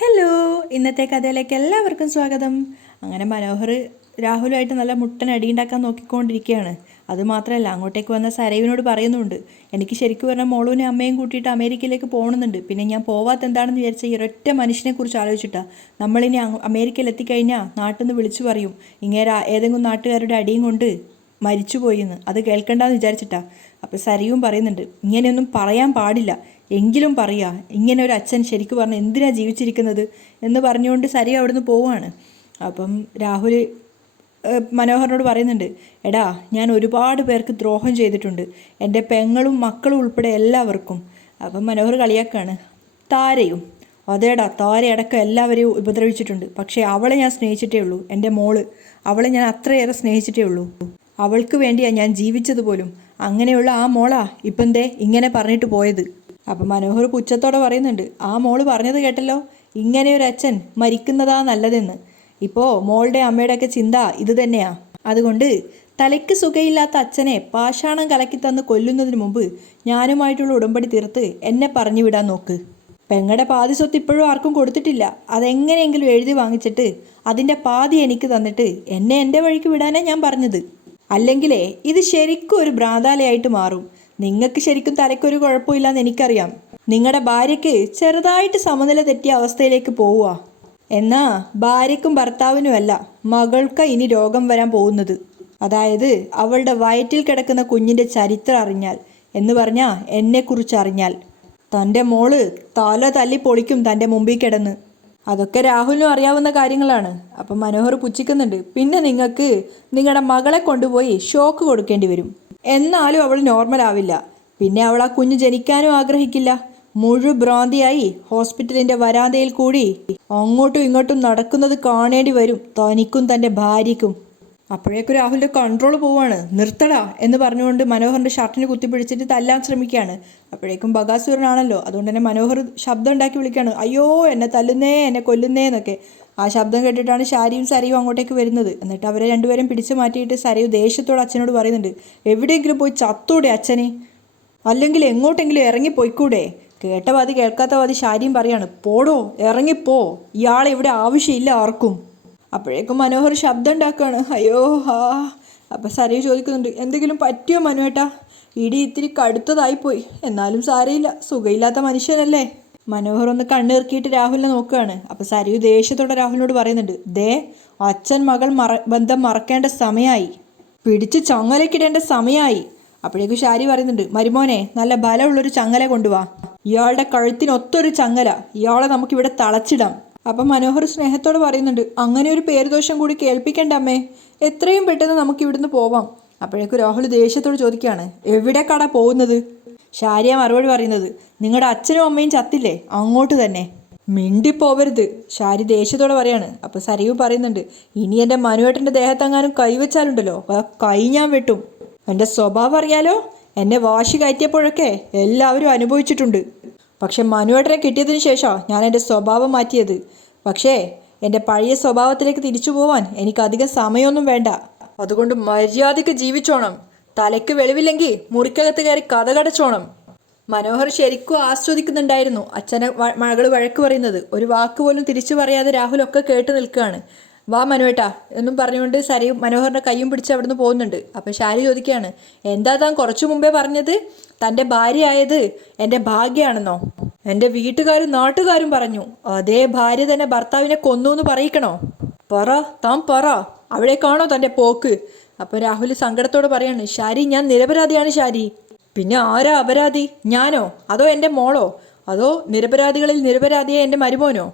Hello, ഇന്നത്തെ കഥയിലേക്ക് എല്ലാവർക്കും സ്വാഗതം. അങ്ങനെ മനോഹർ രാഹുലുമായിട്ട് നല്ല മുട്ടൻ അടിയുണ്ടാക്കാൻ നോക്കിക്കൊണ്ടിരിക്കുകയാണ്. അതുമാത്രമല്ല, അങ്ങോട്ടേക്ക് വന്ന സരയുവിനോട് പറയുന്നുണ്ട്, എനിക്ക് ശരിക്കും പറഞ്ഞാൽ മോളുവിനെ അമ്മയും കൂട്ടിയിട്ട് അമേരിക്കയിലേക്ക് പോകണമെന്നുണ്ട്. പിന്നെ ഞാൻ പോവാത്ത എന്താണെന്ന് വിചാരിച്ച ഈ ഒരൊറ്റ മനുഷ്യനെ കുറിച്ച് ആലോചിച്ചിട്ടാണ്. നമ്മളിനി അമേരിക്കയിൽ എത്തിക്കഴിഞ്ഞാൽ നാട്ടിൽ നിന്ന് വിളിച്ചു പറയും ഇങ്ങനെ ഏതെങ്കിലും നാട്ടുകാരുടെ അടിയും കൊണ്ട് മരിച്ചുപോയി എന്ന്. അത് കേൾക്കണ്ടെന്ന് വിചാരിച്ചിട്ടാ. അപ്പോൾ സരയും പറയുന്നുണ്ട്, ഇങ്ങനെയൊന്നും പറയാൻ പാടില്ല, എങ്കിലും പറയുക, ഇങ്ങനെ ഒരു അച്ഛൻ ശരിക്കും പറഞ്ഞാൽ എന്തിനാണ് ജീവിച്ചിരിക്കുന്നത് എന്ന് പറഞ്ഞുകൊണ്ട് സരി അവിടുന്ന് പോവുകയാണ്. അപ്പം രാഹുൽ മനോഹറിനോട് പറയുന്നുണ്ട്, എടാ, ഞാൻ ഒരുപാട് പേർക്ക് ദ്രോഹം ചെയ്തിട്ടുണ്ട്, എൻ്റെ പെങ്ങളും മക്കളും ഉൾപ്പെടെ എല്ലാവർക്കും. അപ്പം മനോഹർ കളിയാക്കാണ്, താരയും അതേടാ, താരയടക്കം എല്ലാവരെയും ഉപദ്രവിച്ചിട്ടുണ്ട്. പക്ഷേ അവളെ ഞാൻ സ്നേഹിച്ചിട്ടേ ഉള്ളൂ, എൻ്റെ മോള്, അവളെ ഞാൻ അത്രയേറെ സ്നേഹിച്ചിട്ടേ ഉള്ളൂ. അവൾക്ക് വേണ്ടിയാണ് ഞാൻ ജീവിച്ചത് പോലും. അങ്ങനെയുള്ള ആ മോളാ ഇപ്പം ദേ ഇങ്ങനെ പറഞ്ഞിട്ട് പോയത്. അപ്പം മനോഹർ പുച്ഛത്തോടെ പറയുന്നുണ്ട്, ആ മോള് പറഞ്ഞത് കേട്ടല്ലോ, ഇങ്ങനെയൊരു അച്ഛൻ മരിക്കുന്നതാ നല്ലതെന്ന്. ഇപ്പോൾ മോളുടെ അമ്മയുടെയൊക്കെ ചിന്ത ഇത് തന്നെയാ. അതുകൊണ്ട് തലയ്ക്ക് സുഖയില്ലാത്ത അച്ഛനെ പാഷാണം കലക്കി തന്ന് കൊല്ലുന്നതിന് മുമ്പ് ഞാനുമായിട്ടുള്ള ഉടമ്പടി തീർത്ത് എന്നെ പറഞ്ഞു വിടാൻ നോക്ക്. പെങ്ങടെ പാതി സ്വത്ത് ഇപ്പോഴും ആർക്കും കൊടുത്തിട്ടില്ല. അതെങ്ങനെയെങ്കിലും എഴുതി വാങ്ങിച്ചിട്ട് അതിൻ്റെ പാതി എനിക്ക് തന്നിട്ട് എന്നെ എൻ്റെ വഴിക്ക് വിടാനാണ് ഞാൻ പറഞ്ഞത്. അല്ലെങ്കിലേ ഇത് ശരിക്കും ഒരു ഭ്രാന്താലയായിട്ട് മാറും. നിങ്ങൾക്ക് ശരിക്കും തലയ്ക്കൊരു കുഴപ്പമില്ലാന്ന് എനിക്കറിയാം. നിങ്ങളുടെ ഭാര്യയ്ക്ക് ചെറുതായിട്ട് സമനില തെറ്റിയ അവസ്ഥയിലേക്ക് പോവുക. എന്നാ ഭാര്യയ്ക്കും ഭർത്താവിനുമല്ല, മകൾക്ക് ഇനി രോഗം വരാൻ പോകുന്നത്. അതായത് അവളുടെ വയറ്റിൽ കിടക്കുന്ന കുഞ്ഞിൻ്റെ ചരിത്രം അറിഞ്ഞാൽ, എന്ന് പറഞ്ഞാൽ എന്നെക്കുറിച്ച് അറിഞ്ഞാൽ, തൻ്റെ മോള് തല തല്ലി പൊളിക്കും തൻ്റെ മുമ്പിൽ കിടന്ന്. അതൊക്കെ രാഹുലിനും അറിയാവുന്ന കാര്യങ്ങളാണ്. അപ്പം മനോഹർ പുച്ഛിക്കുന്നുണ്ട്, പിന്നെ നിങ്ങൾക്ക് നിങ്ങളുടെ മകളെ കൊണ്ടുപോയി ഷോക്ക് കൊടുക്കേണ്ടി വരും. എന്നാലും അവൾ നോർമൽ ആവില്ല. പിന്നെ അവൾ ആ കുഞ്ഞ് ജനിക്കാനും ആഗ്രഹിക്കില്ല. ഭ്രാന്തിയായി ഹോസ്പിറ്റലിൻ്റെ വരാന്തയിൽ കൂടി അങ്ങോട്ടും ഇങ്ങോട്ടും നടക്കുന്നത് കാണേണ്ടി വരും തനിക്കും തൻ്റെ ഭാര്യയ്ക്കും. അപ്പോഴേക്കും രാഹുലിൻ്റെ കൺട്രോൾ പോവാണ്. നിർത്തടാ എന്ന് പറഞ്ഞുകൊണ്ട് മനോഹറിൻ്റെ ഷർട്ടിന് കുത്തിപ്പിടിച്ചിട്ട് തല്ലാൻ ശ്രമിക്കുകയാണ്. അപ്പോഴേക്കും ബഗാസുരനാണല്ലോ, അതുകൊണ്ട് തന്നെ മനോഹർ ശബ്ദം ഉണ്ടാക്കി വിളിക്കുകയാണ്, അയ്യോ എന്നെ തല്ലുന്നേ, എന്നെ കൊല്ലുന്നേ എന്നൊക്കെ. ആ ശബ്ദം കേട്ടിട്ടാണ് ഷാരിയും സരയും അങ്ങോട്ടേക്ക് വരുന്നത്. എന്നിട്ട് അവരെ രണ്ടുപേരും പിടിച്ചു മാറ്റിയിട്ട് സരയു ദേഷ്യത്തോടെ അച്ഛനോട് പറയുന്നുണ്ട്, എവിടെയെങ്കിലും പോയി ചത്തൂടെ അച്ഛനെ, അല്ലെങ്കിൽ എങ്ങോട്ടെങ്കിലും ഇറങ്ങിപ്പോയിക്കൂടെ. കേട്ട വാതി കേൾക്കാത്ത വാതി ഷാരിയും പറയാണ്, പോടോ ഇറങ്ങിപ്പോ, ഇയാളെ ഇവിടെ ആവശ്യമില്ല ആർക്കും. അപ്പോഴേക്കും മനോഹർ ശബ്ദം ഉണ്ടാക്കുകയാണ്, അയ്യോ ഹാ. അപ്പം സരയു ചോദിക്കുന്നുണ്ട്, എന്തെങ്കിലും പറ്റിയോ മനുവേട്ടാ? ഇടി ഇത്തിരി കടുത്തതായിപ്പോയി, എന്നാലും സാരയില്ല, സുഖമില്ലാത്ത മനുഷ്യനല്ലേ. മനോഹർ ഒന്ന് കണ്ണിറുക്കിയിട്ട് രാഹുലിനെ നോക്കുകയാണ്. അപ്പം സരയു ദേഷ്യത്തോടെ രാഹുലിനോട് പറയുന്നുണ്ട്, ദേ, അച്ഛൻ മകൾ ബന്ധം മറക്കേണ്ട സമയമായി, പിടിച്ച് ചങ്ങലക്കിടേണ്ട സമയമായി. അപ്പോഴേക്കും ഷാരി പറയുന്നുണ്ട്, മരുമോനെ, നല്ല ബലമുള്ളൊരു ചങ്ങല കൊണ്ടുവാ, ഇയാളുടെ കഴുത്തിനൊത്തൊരു ചങ്ങല, ഇയാളെ നമുക്കിവിടെ തളച്ചിടാം. അപ്പം മനോഹർ സ്നേഹത്തോട് പറയുന്നുണ്ട്, അങ്ങനെ ഒരു പേരുദോഷം കൂടി കേൾപ്പിക്കണ്ട അമ്മേ, എത്രയും പെട്ടെന്ന് നമുക്ക് ഇവിടുന്ന് പോവാം. അപ്പോഴേക്കും രാഹുൽ ദേഷ്യത്തോട് ചോദിക്കുകയാണ്, എവിടേക്കാടാ പോകുന്നത്? ഷാരിയ മറുപടി പറയുന്നത്, നിങ്ങളുടെ അച്ഛനും അമ്മയും ചത്തില്ലേ, അങ്ങോട്ട് തന്നെ. മിണ്ടിപ്പോവരുത്, ഷാരി ദേഷ്യത്തോടെ പറയാണ്. അപ്പം സരയു പറയുന്നുണ്ട്, ഇനി എൻ്റെ മനുവേട്ടൻ്റെ ദേഹത്തെങ്ങാനും കൈവച്ചാലുണ്ടല്ലോ, ആ കൈ ഞാൻ വെട്ടും. എൻ്റെ സ്വഭാവം അറിയാലോ, എന്നെ വാശി കയറ്റിയപ്പോഴൊക്കെ എല്ലാവരും അനുഭവിച്ചിട്ടുണ്ട്. പക്ഷെ മനുവേട്ടനെ കിട്ടിയതിന് ശേഷമാണ് ഞാൻ എൻ്റെ സ്വഭാവം മാറ്റിയത്. പക്ഷേ എൻ്റെ പഴയ സ്വഭാവത്തിലേക്ക് തിരിച്ചു പോവാൻ എനിക്കധികം സമയമൊന്നും വേണ്ട. അതുകൊണ്ട് മര്യാദയ്ക്ക് ജീവിച്ചോണം, തലയ്ക്ക് വെളിവില്ലെങ്കിൽ മുറിക്കകത്ത് കയറി കഥകടച്ചോണം. മനോഹർ ശരിക്കും ആസ്വദിക്കുന്നുണ്ടായിരുന്നു അച്ഛനെ മകൾ വഴക്ക് പറയുന്നത്. ഒരു വാക്ക് പോലും തിരിച്ചു പറയാതെ രാഹുലൊക്കെ കേട്ട് നിൽക്കുകയാണ്. വാ മനുവേട്ടാ എന്നും പറഞ്ഞുകൊണ്ട് സരയും മനോഹറിൻ്റെ കയ്യും പിടിച്ച് അവിടുന്ന് പോകുന്നുണ്ട്. അപ്പം ഷാരി ചോദിക്കുകയാണ്, എന്താ താൻ കുറച്ചു മുമ്പേ പറഞ്ഞത് തൻ്റെ ഭാര്യയായത് എൻ്റെ ഭാഗ്യമാണെന്നോ? എൻ്റെ വീട്ടുകാരും നാട്ടുകാരും പറഞ്ഞു അതേ ഭാര്യ തന്നെ ഭർത്താവിനെ കൊന്നു എന്ന് പറയിക്കണോ? പറ, താൻ പറ, അവിടേക്കാണോ തൻ്റെ പോക്ക്? അപ്പോൾ രാഹുൽ സങ്കടത്തോട് പറയാണ്, ഷാരി, ഞാൻ നിരപരാധിയാണ് ഷാരി. പിന്നെ ആരാ അപരാധി, ഞാനോ അതോ എൻ്റെ മോളോ, അതോ നിരപരാധികളിൽ നിരപരാധിയെ എൻ്റെ മരുമോനോ?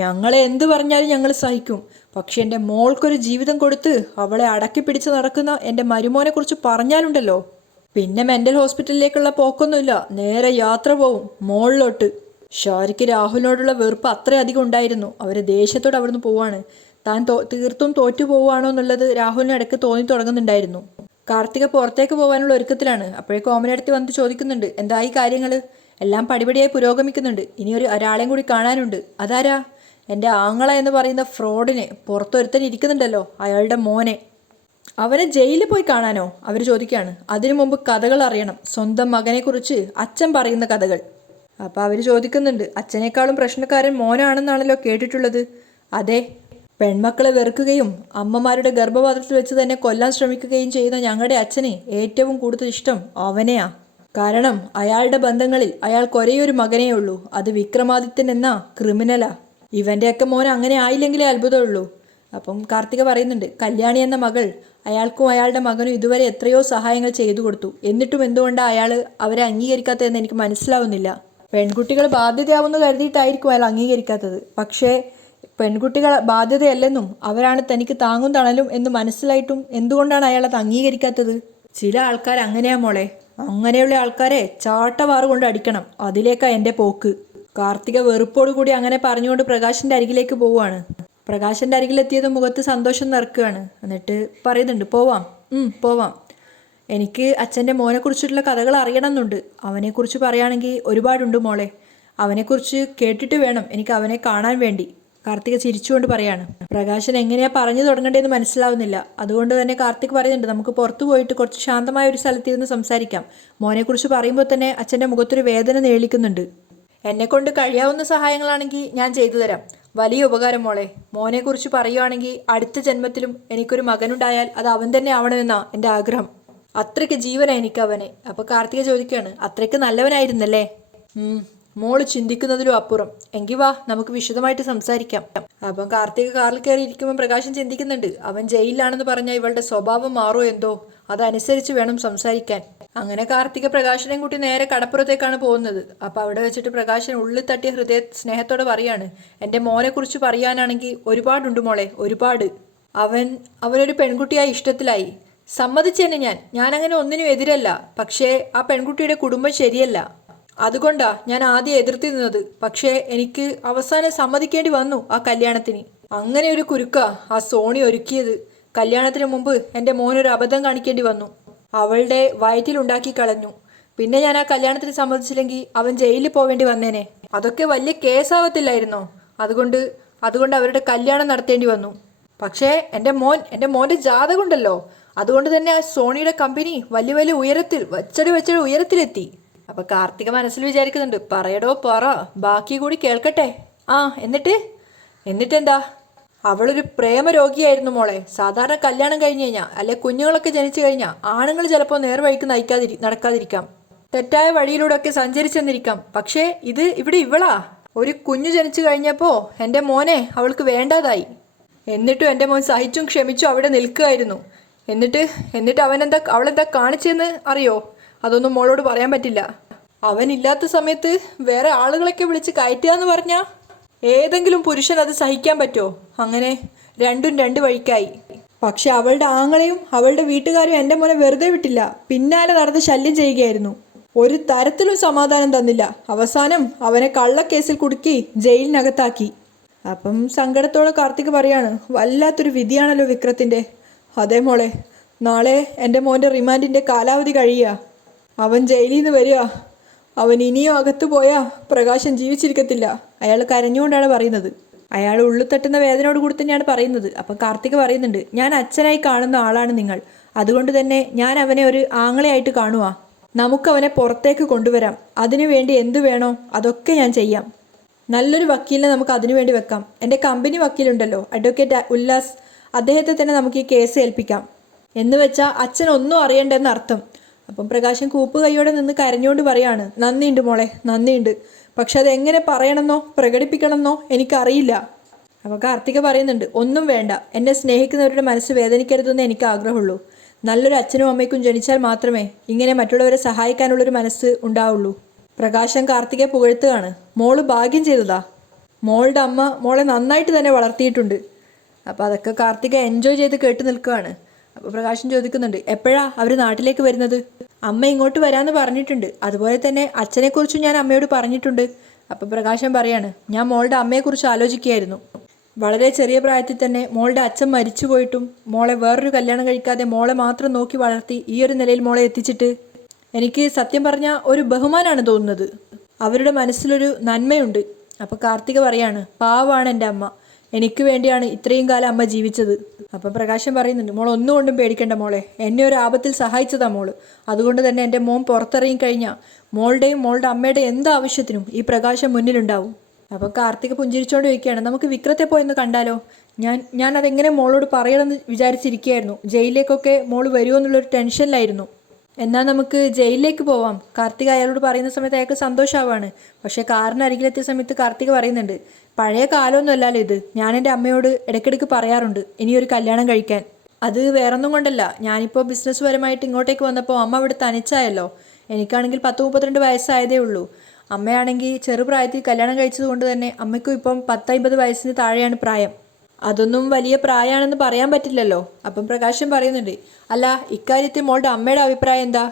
ഞങ്ങളെ എന്ത് പറഞ്ഞാലും ഞങ്ങൾ സഹിക്കും. പക്ഷെ എൻ്റെ മോൾക്കൊരു ജീവിതം കൊടുത്ത് അവളെ അടക്കി പിടിച്ച് നടക്കുന്ന എൻ്റെ മരുമോനെക്കുറിച്ച് പറഞ്ഞാലുണ്ടല്ലോ, പിന്നെ മെൻ്റൽ ഹോസ്പിറ്റലിലേക്കുള്ള പോക്കൊന്നുമില്ല, നേരെ യാത്ര പോവും മോളിലോട്ട്. ഷാരിക്ക് രാഹുലിനോടുള്ള വെറുപ്പ് അത്രയധികം ഉണ്ടായിരുന്നു. അവർ ദേഷ്യത്തോടെ അവിടുന്ന് പോവാണ്. താൻ തീർത്തും തോറ്റു പോവുകയാണോ എന്നുള്ളത് രാഹുലിന് ഇടയ്ക്ക് തോന്നി തുടങ്ങുന്നുണ്ടായിരുന്നു. കാർത്തിക പുറത്തേക്ക് പോകാനുള്ള ഒരുക്കത്തിലാണ്. അപ്പോഴേക്കും ഓമനടുത്ത് വന്ന് ചോദിക്കുന്നുണ്ട്, എന്തായി കാര്യങ്ങൾ? എല്ലാം പടിപടിയായി പുരോഗമിക്കുന്നുണ്ട്, ഇനി ഒരാളെയും കൂടി കാണാനുണ്ട്. അതാരാ? എൻ്റെ ആങ്ങള എന്ന് പറയുന്ന ഫ്രോഡിനെ പുറത്തൊരുത്തൻ ഇരിക്കുന്നുണ്ടല്ലോ, അയാളുടെ മോനെ. അവനെ ജയിലിൽ പോയി കാണാനോ? അവർ ചോദിക്കുകയാണ്. അതിനു മുമ്പ് കഥകൾ അറിയണം, സ്വന്തം മകനെക്കുറിച്ച് അച്ഛൻ പറയുന്ന കഥകൾ. അപ്പോൾ അവർ ചോദിക്കുന്നുണ്ട്, അച്ഛനേക്കാളും പ്രശ്നക്കാരൻ മോനാണെന്നാണല്ലോ കേട്ടിട്ടുള്ളത്. അതെ, പെൺമക്കളെ വെറുക്കുകയും അമ്മമാരുടെ ഗർഭപാത്രത്തിൽ വെച്ച് തന്നെ കൊല്ലാൻ ശ്രമിക്കുകയും ചെയ്യുന്ന ഞങ്ങളുടെ അച്ഛന് ഏറ്റവും കൂടുതൽ ഇഷ്ടം അവനെയാ. കാരണം അയാളുടെ ബന്ധങ്ങളിൽ അയാൾക്ക് ഒരേയൊരു മകനേ ഉള്ളൂ, അത് വിക്രമാദിത്യൻ എന്ന ക്രിമിനലാ. ഇവൻ്റെയൊക്കെ മോൻ അങ്ങനെ ആയില്ലെങ്കിലേ അത്ഭുതമുള്ളൂ. അപ്പം കാർത്തിക പറയുന്നുണ്ട്, കല്യാണി എന്ന മകൾ അയാൾക്കും അയാളുടെ മകനും ഇതുവരെ എത്രയോ സഹായങ്ങൾ ചെയ്തു കൊടുത്തു. എന്നിട്ടും എന്തുകൊണ്ടാണ് അയാൾ അവരെ അംഗീകരിക്കാത്തതെന്ന് എനിക്ക് മനസ്സിലാവുന്നില്ല. പെൺകുട്ടികൾ ബാധ്യതയാവുമെന്ന് കരുതിയിട്ടായിരിക്കും അയാൾ അംഗീകരിക്കാത്തത്. പക്ഷേ പെൺകുട്ടികൾ ബാധ്യതയല്ലെന്നും അവരാണ് തനിക്ക് താങ്ങും തണലും എന്ന് മനസ്സിലായിട്ടും എന്തുകൊണ്ടാണ് അയാൾ അത് അംഗീകരിക്കാത്തത്? ചില ആൾക്കാർ അങ്ങനെയാ മോളെ. അങ്ങനെയുള്ള ആൾക്കാരെ ചാട്ടവാറ് കൊണ്ട് അടിക്കണം. അതിലേക്കാ എൻ്റെ പോക്ക്. കാർത്തിക വെറുപ്പോടുകൂടി അങ്ങനെ പറഞ്ഞുകൊണ്ട് പ്രകാശിൻ്റെ അരികിലേക്ക് പോവുകയാണ്. പ്രകാശൻ്റെ അരികിലെത്തിയത് മുഖത്ത് സന്തോഷം നിറക്കുകയാണ്. എന്നിട്ട് പറയുന്നുണ്ട്, പോവാം, പോവാം. എനിക്ക് അച്ഛൻ്റെ മോനെക്കുറിച്ചിട്ടുള്ള കഥകൾ അറിയണമെന്നുണ്ട്. അവനെക്കുറിച്ച് പറയുകയാണെങ്കിൽ ഒരുപാടുണ്ട് മോളെ. അവനെക്കുറിച്ച് കേട്ടിട്ട് വേണം എനിക്ക് അവനെ കാണാൻ വേണ്ടി. കാർത്തിക ചിരിച്ചുകൊണ്ട് പറയാണ്. പ്രകാശൻ എങ്ങനെയാ പറഞ്ഞു തുടങ്ങേണ്ടതെന്ന് മനസ്സിലാവുന്നില്ല. അതുകൊണ്ട് തന്നെ കാർത്തിക് പറയുന്നുണ്ട്, നമുക്ക് പുറത്തു പോയിട്ട് കുറച്ച് ശാന്തമായ ഒരു സ്ഥലത്തിരുന്ന് സംസാരിക്കാം. മോനെക്കുറിച്ച് പറയുമ്പോൾ തന്നെ അച്ഛൻ്റെ മുഖത്തൊരു വേദന നേളിക്കുന്നുണ്ട്. എന്നെക്കൊണ്ട് കഴിയാവുന്ന സഹായങ്ങളാണെങ്കിൽ ഞാൻ ചെയ്തു തരാം. വലിയ ഉപകാരം മോളെ. മോനെക്കുറിച്ച് പറയുകയാണെങ്കിൽ അടുത്ത ജന്മത്തിലും എനിക്കൊരു മകനുണ്ടായാൽ അത് അവൻ തന്നെ ആവണമെന്നാ എൻ്റെ ആഗ്രഹം. അത്രയ്ക്ക് ജീവനാണ് എനിക്ക് അവനെ. അപ്പോൾ കാർത്തിക ചോദിക്കുകയാണ്, അത്രയ്ക്ക് നല്ലവനായിരുന്നല്ലേ? മോള് ചിന്തിക്കുന്നതിലും അപ്പുറം. എങ്കിൽ വാ, നമുക്ക് വിശദമായിട്ട് സംസാരിക്കാം. അപ്പം കാർത്തിക കാറിൽ കയറി ഇരിക്കുമ്പോൾ പ്രകാശൻ ചിന്തിക്കുന്നുണ്ട്, അവൻ ജയിലിലാണെന്ന് പറഞ്ഞാൽ ഇവളുടെ സ്വഭാവം മാറോ എന്തോ, അതനുസരിച്ച് വേണം സംസാരിക്കാൻ. അങ്ങനെ കാർത്തിക പ്രകാശനെയും കൂട്ടി നേരെ കടപ്പുറത്തേക്കാണ് പോകുന്നത്. അപ്പോൾ അവിടെ വെച്ചിട്ട് പ്രകാശൻ ഉള്ളിൽ തട്ടിയ സ്നേഹത്തോടെ പറയാണ്, എൻ്റെ മോനെക്കുറിച്ച് പറയാനാണെങ്കിൽ ഒരുപാടുണ്ട് മോളെ, ഒരുപാട്. അവനൊരു പെൺകുട്ടിയായി ഇഷ്ടത്തിലായി. സമ്മതിച്ചെന്നെ ഞാനങ്ങനെ ഒന്നിനും എതിരല്ല. പക്ഷേ ആ പെൺകുട്ടിയുടെ കുടുംബം ശരിയല്ല. അതുകൊണ്ടാ ഞാൻ ആദ്യം എതിർത്തി നിന്നത്. പക്ഷേ എനിക്ക് അവസാനം സമ്മതിക്കേണ്ടി വന്നു ആ കല്യാണത്തിന്. അങ്ങനെ ഒരു കുരുക്ക ആ സോണി ഒരുക്കിയത്. കല്യാണത്തിന് മുമ്പ് എൻ്റെ മോനൊരു അബദ്ധം കാണിക്കേണ്ടി വന്നു. അവളുടെ വയറ്റിലുണ്ടാക്കി കളഞ്ഞു. പിന്നെ ഞാൻ ആ കല്യാണത്തിന് സമ്മതിച്ചില്ലെങ്കിൽ അവൻ ജയിലിൽ പോവേണ്ടി വന്നേനെ. അതൊക്കെ വലിയ കേസാവത്തില്ലായിരുന്നോ? അതുകൊണ്ട് അവരുടെ കല്യാണം നടത്തേണ്ടി വന്നു. പക്ഷേ എൻ്റെ മോൻ്റെ ജാതകമുണ്ടല്ലോ, അതുകൊണ്ട് തന്നെ ആ സോണിയുടെ കമ്പനി വലിയ വലിയ ഉയരത്തിൽ വെച്ചടി ഉയരത്തിലെത്തി. അപ്പൊ കാർത്തിക മനസ്സിൽ വിചാരിക്കുന്നുണ്ട്, പറയടോ പറ, ബാക്കി കൂടി കേൾക്കട്ടെ. എന്നിട്ടെന്താ? അവളൊരു പ്രേമരോഗിയായിരുന്നു മോളെ. സാധാരണ കല്യാണം കഴിഞ്ഞ് കഴിഞ്ഞാൽ, അല്ലെ കുഞ്ഞുങ്ങളൊക്കെ ജനിച്ചു കഴിഞ്ഞാൽ ആണുങ്ങൾ ചിലപ്പോൾ നേർവഴിക്ക് നടക്കാതിരിക്കാം, തെറ്റായ വഴിയിലൂടെയൊക്കെ സഞ്ചരിച്ചെന്നിരിക്കാം. പക്ഷേ ഇവിടെ ഇവളാ. ഒരു കുഞ്ഞു ജനിച്ചു കഴിഞ്ഞപ്പോൾ എൻ്റെ മോനെ അവൾക്ക് വേണ്ടാതായി. എന്നിട്ടും എൻ്റെ മോൻ സഹിച്ചും ക്ഷമിച്ചും അവിടെ നിൽക്കുകയായിരുന്നു. എന്നിട്ട് അവളെന്താ കാണിച്ചെന്ന് അറിയോ? അതൊന്നും മോളോട് പറയാൻ പറ്റില്ല. അവനില്ലാത്ത സമയത്ത് വേറെ ആളുകളൊക്കെ വിളിച്ച് കയറ്റുക എന്ന് പറഞ്ഞാൽ ഏതെങ്കിലും പുരുഷൻ അത് സഹിക്കാൻ പറ്റുമോ? അങ്ങനെ രണ്ടും രണ്ട് വഴിക്കായി. പക്ഷെ അവളുടെ ആങ്ങളെയും അവളുടെ വീട്ടുകാരും എൻ്റെ മോനെ വെറുതെ വിട്ടില്ല. പിന്നാലെ നടന്ന് ശല്യം ചെയ്യുകയായിരുന്നു. ഒരു തരത്തിലും സമാധാനം തന്നില്ല. അവസാനം അവനെ കള്ളക്കേസിൽ കുടുക്കി ജയിലിനകത്താക്കി. അപ്പം സങ്കടത്തോടെ കാർത്തിക് പറയാണ്, വല്ലാത്തൊരു വിധിയാണല്ലോ വിക്രത്തിൻ്റെ. അതേ മോളെ, നാളെ എൻ്റെ മോൻ്റെ റിമാൻഡിൻ്റെ കാലാവധി കഴിയുക. അവൻ ജയിലിൽ നിന്ന് വരിക. അവൻ ഇനിയും അകത്ത് പോയാൽ പ്രകാശൻ ജീവിച്ചിരിക്കത്തില്ല. അയാൾ കരഞ്ഞുകൊണ്ടാണ് പറയുന്നത്. അയാൾ ഉള്ളിൽ തട്ടുന്ന വേദനയോട് കൂടി തന്നെയാണ് പറയുന്നത്. അപ്പം കാർത്തിക് പറയുന്നുണ്ട്, ഞാൻ അച്ഛനായി കാണുന്ന ആളാണ് നിങ്ങൾ. അതുകൊണ്ട് തന്നെ ഞാൻ അവനെ ഒരു ആങ്ങളെയായിട്ട് കാണുക. നമുക്കവനെ പുറത്തേക്ക് കൊണ്ടുവരാം. അതിനുവേണ്ടി എന്തു വേണോ അതൊക്കെ ഞാൻ ചെയ്യാം. നല്ലൊരു വക്കീലിനെ നമുക്ക് അതിനുവേണ്ടി വെക്കാം. എൻ്റെ കമ്പനി വക്കീലുണ്ടല്ലോ, അഡ്വക്കേറ്റ് ഉല്ലാസ്, അദ്ദേഹത്തെ തന്നെ നമുക്ക് ഈ കേസ് ഏൽപ്പിക്കാം. എന്ന് വെച്ചാൽ അച്ഛനൊന്നും അറിയണ്ടെന്ന് അർത്ഥം. അപ്പം പ്രകാശൻ കൂപ്പ് കൈയോടെ നിന്ന് കരഞ്ഞുകൊണ്ട് പറയാണ്, നന്ദിയുണ്ട് മോളെ, നന്ദിയുണ്ട്. പക്ഷെ അതെങ്ങനെ പറയണമെന്നോ പ്രകടിപ്പിക്കണമെന്നോ എനിക്കറിയില്ല. അപ്പോൾ കാർത്തിക പറയുന്നുണ്ട്, ഒന്നും വേണ്ട. എന്നെ സ്നേഹിക്കുന്നവരുടെ മനസ്സ് വേദനിക്കരുതെന്ന് എനിക്ക് ആഗ്രഹമുള്ളൂ. നല്ലൊരു അച്ഛനും അമ്മയ്ക്കും ജനിച്ചാൽ മാത്രമേ ഇങ്ങനെ മറ്റുള്ളവരെ സഹായിക്കാനുള്ളൊരു മനസ്സ് ഉണ്ടാവുള്ളൂ. പ്രകാശൻ കാർത്തികയെ പുകഴ്ത്തുകയാണ്. മോള് ഭാഗ്യം ചെയ്തതാ. മോളുടെ അമ്മ മോളെ നന്നായിട്ട് തന്നെ വളർത്തിയിട്ടുണ്ട്. അപ്പോൾ അതൊക്കെ കാർത്തിക എൻജോയ് ചെയ്ത് കേട്ട് നിൽക്കുകയാണ്. അപ്പോൾ പ്രകാശൻ ചോദിക്കുന്നുണ്ട്, എപ്പോഴാ അവർ നാട്ടിലേക്ക് വരുന്നത്? അമ്മ ഇങ്ങോട്ട് വരാമെന്ന് പറഞ്ഞിട്ടുണ്ട്. അതുപോലെ തന്നെ അച്ഛനെക്കുറിച്ചും ഞാൻ അമ്മയോട് പറഞ്ഞിട്ടുണ്ട്. അപ്പോൾ പ്രകാശൻ പറയാണ്, ഞാൻ മോളുടെ അമ്മയെക്കുറിച്ച് ആലോചിക്കുകയായിരുന്നു. വളരെ ചെറിയ പ്രായത്തിൽ തന്നെ മോളുടെ അച്ഛൻ മരിച്ചു പോയിട്ടും മോളെ വേറൊരു കല്യാണം കഴിക്കാതെ മോളെ മാത്രം നോക്കി വളർത്തി ഈ ഒരു നിലയിൽ മോളെ എത്തിച്ചിട്ട് എനിക്ക് സത്യം പറഞ്ഞാൽ ഒരു ബഹുമാനാണ് തോന്നുന്നത്. അവരുടെ മനസ്സിലൊരു നന്മയുണ്ട്. അപ്പോൾ കാർത്തിക പറയാണ്, പാവമാണ് എൻ്റെ അമ്മ. എനിക്ക് വേണ്ടിയാണ് ഇത്രയും കാലം അമ്മ ജീവിച്ചത്. അപ്പം പ്രകാശൻ പറയുന്നുണ്ട്, മോൾ ഒന്നും കൊണ്ടും പേടിക്കേണ്ട മോളെ, എന്നെ ഒരു ആപത്തിൽ സഹായിച്ചതാ മോള്. അതുകൊണ്ട് തന്നെ എൻ്റെ മോൻ പുറത്തിറങ്ങി കഴിഞ്ഞാൽ മോളുടെയും മോളുടെ അമ്മയുടെയും എന്ത് ആവശ്യത്തിനും ഈ പ്രകാശം മുന്നിലുണ്ടാവും. അപ്പം കാർത്തിക പുഞ്ചിരിച്ചോണ്ട് ചോദിക്കുകയാണ്, നമുക്ക് വിക്രത്തെ പോയെന്ന് കണ്ടാലോ? ഞാൻ അതെങ്ങനെ മോളോട് പറയണമെന്ന് വിചാരിച്ചിരിക്കുകയായിരുന്നു. ജയിലിലേക്കൊക്കെ മോള് വരുമോ എന്നുള്ളൊരു ടെൻഷനിലായിരുന്നു. എന്നാൽ നമുക്ക് ജയിലിലേക്ക് പോവാം. കാർത്തിക അയാളോട് പറയുന്ന സമയത്ത് അയാൾക്ക് സന്തോഷമാവാണ്. പക്ഷേ കാറിന് അരികിലെത്തിയ സമയത്ത് കാർത്തിക പറയുന്നുണ്ട്, പഴയ കാലമൊന്നും അല്ലല്ലോ ഇത്. ഞാൻ എൻ്റെ അമ്മയോട് ഇടയ്ക്കിടയ്ക്ക് പറയാറുണ്ട് ഇനിയൊരു കല്യാണം കഴിക്കാൻ. അത് വേറൊന്നും കൊണ്ടല്ല, ഞാനിപ്പോൾ ബിസിനസ് പരമായിട്ട് ഇങ്ങോട്ടേക്ക് വന്നപ്പോൾ അമ്മ ഇവിടെ തനിച്ചായല്ലോ. എനിക്കാണെങ്കിൽ 10-32 വയസ്സായതേ ഉള്ളൂ. അമ്മയാണെങ്കിൽ ചെറുപ്രായത്തിൽ കല്യാണം കഴിച്ചത് കൊണ്ട് തന്നെ അമ്മയ്ക്കും ഇപ്പം 10-50 വയസ്സിന് താഴെയാണ് പ്രായം. അതൊന്നും വലിയ പ്രായമാണെന്ന് പറയാൻ പറ്റില്ലല്ലോ. അപ്പം പ്രകാശൻ പറയുന്നുണ്ട്, അല്ല ഇക്കാര്യത്തിൽ മോളുടെ അമ്മയുടെ അഭിപ്രായം എന്താ?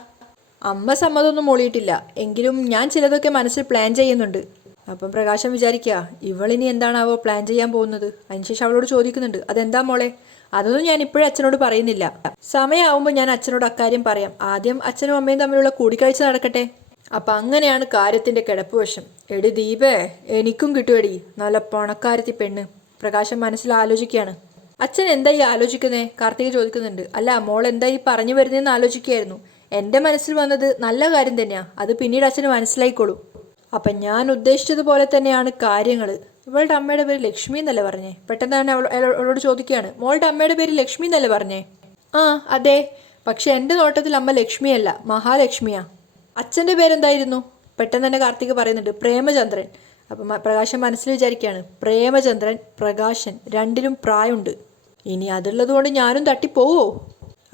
അമ്മ സമ്മതമൊന്നും മൂളിയിട്ടില്ല, എങ്കിലും ഞാൻ ചിലതൊക്കെ മനസ്സിൽ പ്ലാൻ ചെയ്യുന്നുണ്ട്. അപ്പം പ്രകാശം വിചാരിക്കുക, ഇവളിനി എന്താണാവോ പ്ലാൻ ചെയ്യാൻ പോകുന്നത്. അതിനുശേഷം അവളോട് ചോദിക്കുന്നുണ്ട്, അതെന്താ മോളെ? അതൊന്നും ഞാൻ ഇപ്പോഴും അച്ഛനോട് പറയുന്നില്ല. സമയമാവുമ്പോൾ ഞാൻ അച്ഛനോട് അക്കാര്യം പറയാം. ആദ്യം അച്ഛനും അമ്മയും തമ്മിലുള്ള കൂടിക്കാഴ്ച നടക്കട്ടെ. അപ്പം അങ്ങനെയാണ് കാര്യത്തിൻ്റെ കിടപ്പ് വശം. എടി ദീപേ, എനിക്കും കിട്ടുമെടി നല്ല പണക്കാരത്തി പെണ്ണ്. പ്രകാശം മനസ്സിൽ ആലോചിക്കുകയാണ്. അച്ഛൻ എന്തായി ആലോചിക്കുന്നേ? കാർത്തിക ചോദിക്കുന്നുണ്ട്. അല്ല മോൾ എന്തായി പറഞ്ഞു വരുന്നതെന്ന് ആലോചിക്കുകയായിരുന്നു. എൻ്റെ മനസ്സിൽ വന്നത് നല്ല കാര്യം തന്നെയാണ്, അത് പിന്നീട് അച്ഛന് മനസ്സിലായിക്കോളൂ. അപ്പം ഞാൻ ഉദ്ദേശിച്ചതുപോലെ തന്നെയാണ് കാര്യങ്ങൾ. ഇവളുടെ അമ്മയുടെ പേര് ലക്ഷ്മി എന്നല്ലേ പറഞ്ഞേ? പെട്ടെന്ന് അവളോട് ചോദിക്കുകയാണ്, മോളുടെ അമ്മയുടെ പേര് ലക്ഷ്മി എന്നല്ലേ പറഞ്ഞേ? ആ അതെ, പക്ഷെ എൻ്റെ നോട്ടത്തിൽ അമ്മ ലക്ഷ്മിയല്ല, മഹാലക്ഷ്മിയാ. അച്ഛൻ്റെ പേരെന്തായിരുന്നു? പെട്ടെന്ന് തന്നെ കാർത്തിക പറയുന്നുണ്ട്, പ്രേമചന്ദ്രൻ. അപ്പം പ്രകാശൻ മനസ്സിൽ വിചാരിക്കുകയാണ്, പ്രേമചന്ദ്രൻ, പ്രകാശൻ രണ്ടിലും പ്രായമുണ്ട്. ഇനി അതുള്ളത് കൊണ്ട് ഞാനും തട്ടിപ്പോവോ?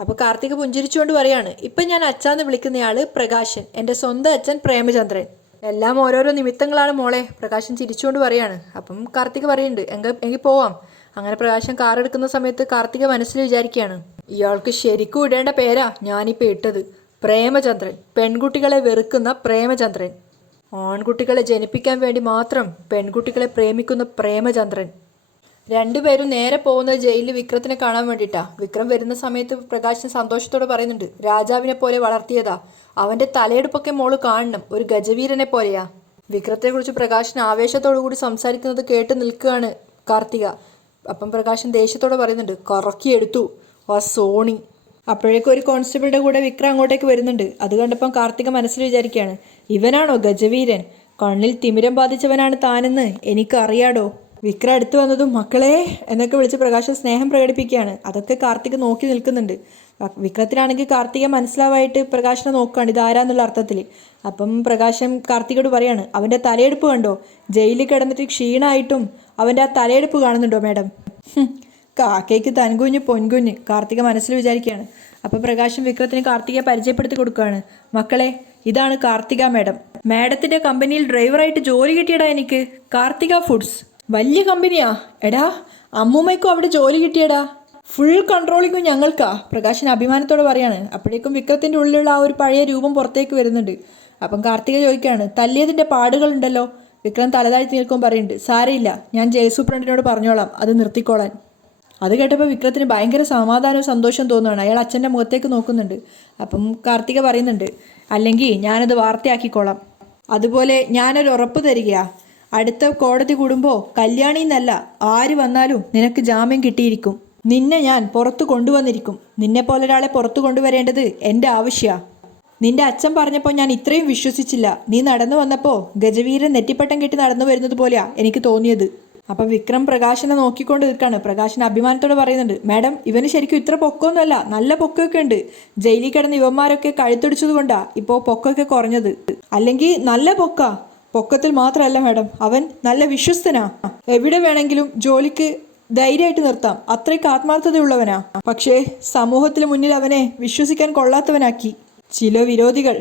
അപ്പോൾ കാർത്തിക പുഞ്ചിരിച്ചുകൊണ്ട് പറയാണ്, ഇപ്പം ഞാൻ അച്ഛാന്ന് വിളിക്കുന്നയാൾ പ്രകാശൻ, എൻ്റെ സ്വന്തം അച്ഛൻ പ്രേമചന്ദ്രൻ. എല്ലാം ഓരോരോ നിമിത്തങ്ങളാണ് മോളെ. പ്രകാശൻ ചിരിച്ചുകൊണ്ട് പറയാണ്. അപ്പം കാർത്തിക പറയുന്നുണ്ട്, എങ്കിൽ പോവാം. അങ്ങനെ പ്രകാശൻ കാർ എടുക്കുന്ന സമയത്ത് കാർത്തിക മനസ്സിൽ വിചാരിക്കുകയാണ്, ഇയാൾക്ക് ശരിക്കും ഇടേണ്ട പേരാ ഞാനിപ്പോൾ ഇട്ടത്, പ്രേമചന്ദ്രൻ. പെൺകുട്ടികളെ വെറുക്കുന്ന പ്രേമചന്ദ്രൻ, ആൺകുട്ടികളെ ജനിപ്പിക്കാൻ വേണ്ടി മാത്രം പെൺകുട്ടികളെ പ്രേമിക്കുന്ന പ്രേമചന്ദ്രൻ. രണ്ടുപേരും നേരെ പോകുന്നത് ജയിലിൽ വിക്രത്തിനെ കാണാൻ വേണ്ടിയിട്ടാ. വിക്രം വരുന്ന സമയത്ത് പ്രകാശൻ സന്തോഷത്തോടെ പറയുന്നുണ്ട്, രാജാവിനെ പോലെ വളർത്തിയതാ, അവൻ്റെ തലയെടുപ്പൊക്കെ മോള് കാണണം, ഒരു ഗജവീരനെ പോലെയാ. വിക്രത്തെക്കുറിച്ച് പ്രകാശൻ ആവേശത്തോടു കൂടി സംസാരിക്കുന്നത് കേട്ട് നിൽക്കുകയാണ് കാർത്തിക. അപ്പം പ്രകാശൻ ദേഷ്യത്തോടെ പറയുന്നുണ്ട്, കറക്കിയെടുത്തു ആ സോണി. അപ്പോഴേക്കും ഒരു കോൺസ്റ്റബിളുടെ കൂടെ വിക്രം അങ്ങോട്ടേക്ക് വരുന്നുണ്ട്. അത് കണ്ടപ്പം കാർത്തിക മനസ്സിൽ വിചാരിക്കുകയാണ്, ഇവനാണോ ഗജവീരൻ? കണ്ണിൽ തിമിരം ബാധിച്ചവനാണ് താനെന്ന് എനിക്കറിയാടോ. വിക്രം അടുത്ത് വന്നതും മക്കളെ എന്നൊക്കെ വിളിച്ച് പ്രകാശൻ സ്നേഹം പ്രകടിപ്പിക്കുകയാണ്. അതൊക്കെ കാർത്തിക നോക്കി നിൽക്കുന്നുണ്ട്. വിക്രത്തിനാണെങ്കിൽ കാർത്തിക മനസ്സിലാവായിട്ട് പ്രകാശനെ നോക്കുകയാണ്, ഇതാരാന്നുള്ള അർത്ഥത്തിൽ. അപ്പം പ്രകാശൻ കാർത്തികയോട് പറയാണ്, അവൻ്റെ തലയെടുപ്പ് കണ്ടോ? ജയിലിൽ കിടന്നിട്ട് ക്ഷീണമായിട്ടും അവൻ്റെ ആ തലയെടുപ്പ് കാണുന്നുണ്ടോ മാഡം? കാക്കയ്ക്ക് തൻകുഞ്ഞ് പൊൻകുഞ്ഞ്, കാർത്തിക മനസ്സിൽ വിചാരിക്കുകയാണ്. അപ്പോൾ പ്രകാശൻ വിക്രത്തിന് കാർത്തികയെ പരിചയപ്പെടുത്തി കൊടുക്കുകയാണ്. മക്കളെ, ഇതാണ് കാർത്തിക മാഡം. മാഡത്തിൻ്റെ കമ്പനിയിൽ ഡ്രൈവറായിട്ട് ജോലി കിട്ടിയടാ എനിക്ക്, കാർത്തിക ഫുഡ്സ്. വലിയ കമ്പനിയാ എടാ, അമ്മൂമ്മയ്ക്കും അവിടെ ജോലി കിട്ടിയടാ. ഫുൾ കൺട്രോളിങ്ങും ഞങ്ങൾക്കാ, പ്രകാശൻ അഭിമാനത്തോടെ പറയാണ്. അപ്പോഴേക്കും വിക്രത്തിൻ്റെ ഉള്ളിലുള്ള ആ ഒരു പഴയ രൂപം പുറത്തേക്ക് വരുന്നുണ്ട്. അപ്പം കാർത്തിക ചോദിക്കുകയാണ്, തല്ലിയതിൻ്റെ പാടുകളുണ്ടല്ലോ? വിക്രം തലതാഴ്ത്തി നിൽക്കുമ്പോൾ പറയുന്നുണ്ട്, സാരയില്ല, ഞാൻ ജയിൽ സൂപ്രണ്ടിനോട് പറഞ്ഞോളാം അത് നിർത്തിക്കോളാൻ. അത് കേട്ടപ്പോൾ വിക്രത്തിന് ഭയങ്കര സമാധാനവും സന്തോഷം തോന്നുകയാണ്. അയാൾ അച്ഛൻ്റെ മുഖത്തേക്ക് നോക്കുന്നുണ്ട്. അപ്പം കാർത്തിക പറയുന്നുണ്ട്, അല്ലെങ്കിൽ ഞാനത് വാർത്തയാക്കിക്കോളാം. അതുപോലെ ഞാനൊരു ഉറപ്പ് തരികയാ, അടുത്ത കോടതി കൂടുമ്പോൾ കല്യാണി എന്നല്ല ആര് വന്നാലും നിനക്ക് ജാമ്യം കിട്ടിയിരിക്കും. നിന്നെ ഞാൻ പുറത്തു കൊണ്ടുവന്നിരിക്കും. നിന്നെപ്പോലെ ഒരാളെ പുറത്തു കൊണ്ടുവരേണ്ടത് എൻ്റെ ആവശ്യമാണ്. നിന്റെ അച്ഛൻ പറഞ്ഞപ്പോൾ ഞാൻ ഇത്രയും വിശ്വസിച്ചില്ല. നീ നടന്നു വന്നപ്പോൾ ഗജവീരൻ നെറ്റിപ്പട്ടം കെട്ടി നടന്നു വരുന്നത് പോലെയാ എനിക്ക് തോന്നിയത്. അപ്പം വിക്രം പ്രകാശനെ നോക്കിക്കൊണ്ട് നിൽക്കുകയാണ്. പ്രകാശൻ അഭിമാനത്തോടെ പറയുന്നുണ്ട്, മാഡം ഇവന് ശരിക്കും ഇത്ര പൊക്കമൊന്നുമല്ല, നല്ല പൊക്കമൊക്കെ ഉണ്ട്. ജയിലിൽ കിടന്ന് ഇവന്മാരൊക്കെ കഴുത്തൊടിച്ചത് കൊണ്ടാണ് ഇപ്പോൾ പൊക്കമൊക്കെ കുറഞ്ഞത്. അല്ലെങ്കിൽ നല്ല പൊക്കത്തിൽ മാത്രമല്ല മാഡം, അവൻ നല്ല വിശ്വസ്തനാ. എവിടെ വേണമെങ്കിലും ജോലിക്ക് ധൈര്യമായിട്ട് നിർത്താം, അത്രയ്ക്ക് ആത്മാർത്ഥതയുള്ളവനാ. പക്ഷേ സമൂഹത്തിന് മുന്നിൽ അവനെ വിശ്വസിക്കാൻ കൊള്ളാത്തവനാക്കി ചില വിരോധികൾ.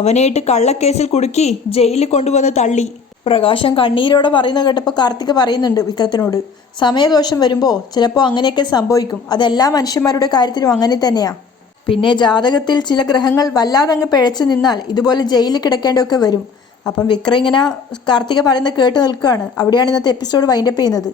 അവനെയിട്ട് കള്ളക്കേസിൽ കുടുക്കി ജയിലിൽ കൊണ്ടുവന്ന് തള്ളി. പ്രകാശൻ കണ്ണീരോടെ പറയുന്ന കേട്ടപ്പോൾ കാർത്തിക പറയുന്നുണ്ട് വിക്രത്തിനോട്, സമയദോഷം വരുമ്പോൾ ചിലപ്പോൾ അങ്ങനെയൊക്കെ സംഭവിക്കും. അതെല്ലാ മനുഷ്യന്മാരുടെ കാര്യത്തിലും അങ്ങനെ തന്നെയാ. പിന്നെ ജാതകത്തിൽ ചില ഗ്രഹങ്ങൾ വല്ലാതങ്ങ് പിഴച്ചു നിന്നാൽ ഇതുപോലെ ജയിലിൽ കിടക്കേണ്ടതൊക്കെ വരും. അപ്പം വിക്രം ഇങ്ങനെ കാർത്തിക പറയുന്നത് കേട്ട് നിൽക്കുകയാണ്. അവിടെയാണ് ഇന്നത്തെ എപ്പിസോഡ് വൈൻഡപ്പ് ചെയ്യുന്നത്.